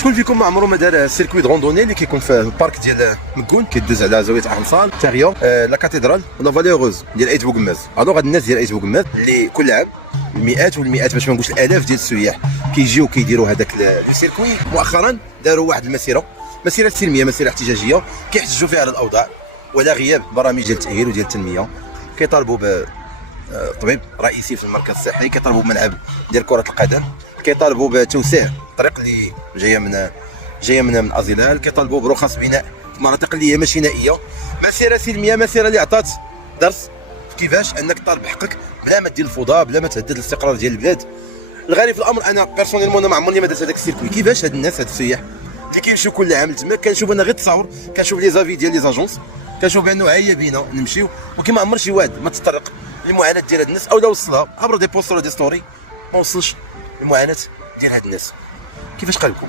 شكون فيكم ما عمره ما دار سيركوي روندوني اللي كيكون في البارك ديال مكون كيدوز على زاويه حمصان تاغيو لا كاتدرال ولا فاليوغوز ديال ايت بوغماز. الوغ هاد الناس ديال ايت بوغماز اللي كل عام المئات والمئات باش ما نقولش الالاف ديال السياح كيجيو كيديروا هذاك لو سيركوي. مؤخرا داروا واحد مسيره سلميه، مسيره احتجاجيه كيحتجوا فيها على الاوضاع وعلى غياب برامج ديال التاهيل وديال التنميه. كيطالبوا بطبيب رئيسي في المركز الصحي، كيطالبوا بملعب ديال كره القدم، كيطالبوا بتوسيع الطريق اللي جايه من ازيلال، كيطالبوا برخص بناء في مناطق اللي هي ماشي نائيه. مسيره سلميه، مسيره اللي عطات درس كيفاش انك طالب حقك بلا ما دير الفوضى، بلا ما تهدد الاستقرار ديال البلاد. الغريب في الامر انا بيرسونيلمون ما عمرني ما درت هذاك السيركوي. كيفاش هاد الناس هاد السياح اللي كيمشيو كل عام تما كنشوف انا غير التصاور، كنشوف لي زافي ديال لي زاجونس، كنشوف بانه هيا بينا نمشيو وكيما عمر شي واحد ما تطرق للمعاناه ديال هاد الناس، او لا وصلها عبر دي بوست ولا دي ستوري ما وصلش المعاناه ديال هاد الناس. كيفاش قالكم؟